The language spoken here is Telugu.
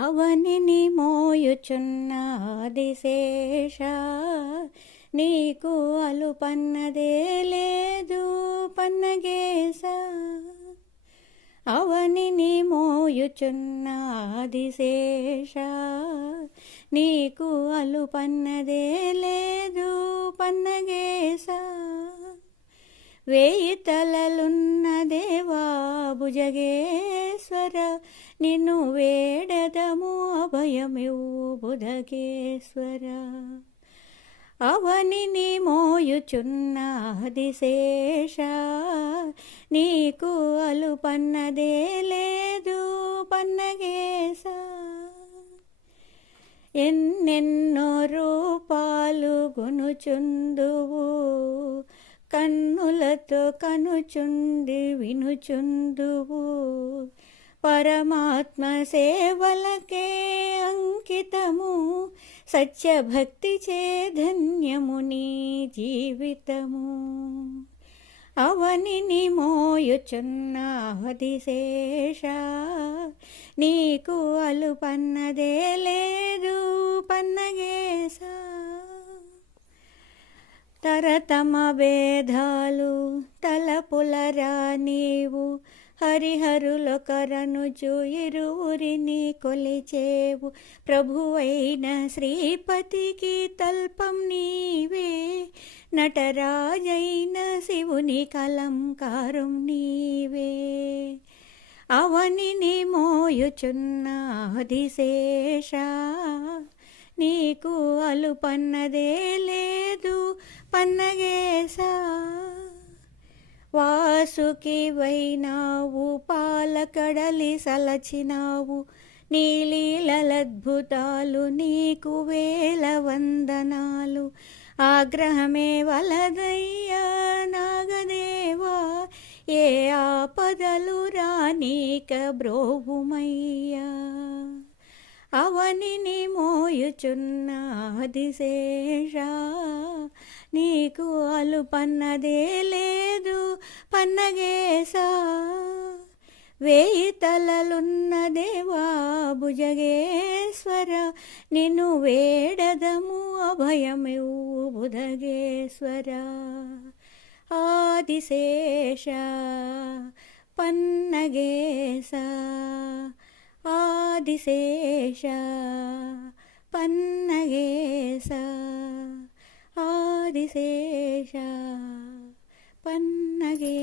అవనిని మోయుచున్న ఆదిశేష నీకు అలుపన్నదే లేదు పన్నగేశ. అవనిని మోయుచున్న ఆదిశేష నీకు అలుపన్నదే లేదు పన్నగేశ. వేయి తలలున్న దేవా భుజగేశ్వర నిన్ను వేడదము అభయమివు బుధగేశ్వర అవనిని మోయుచున్న ఆదిశేష నీకు అలుపన్నదే లేదు పన్నగేశ. ఎన్నెన్నో రూపాలు గునుచుందువు కన్నులతో కనుచుండి వినుచుందువు. పరమాత్మ సేవలకే అంకితము సత్యభక్తి చే ధన్యము నీ జీవితము. అవనిని మోయుచున్న ఆదిశేష నీకు అలుపన్నదే లేదు పన్నగేశ తరతమ భేదాలు హరిహరులొకరనుచు ఇరువురిని కొలిచేవు ప్రభువైన శ్రీపతికి తల్పం నీవే. నటరాజైన శివుని కలంకారం నీవే. అవనిని మోయుచున్న ఆదిశేష. నీకు అలుపన్నదే లేదు పన్నగేశా. వాసుకి పాలకడలి సలచినావు నీలీలద్భుతాలు నీకు వేల వందనాలు. ఆగ్రహమే వలదయ్యా నాగదేవా ఏ ఆపదలు రానీక బ్రోవుమయ్యా. అవనిని మోయుచున్న అదిశేష నీకు అలుపన్నదే లేదు. పన్నగేశా వేయి తలలున్న దేవా భుజగేశ్వర నిన్ను వేడదము అభయమివు బుధగేశ్వర ఆదిశేష పన్నగేశ ఆదిశేష పన్నగేశ ఆదిశేష పన్నగేశ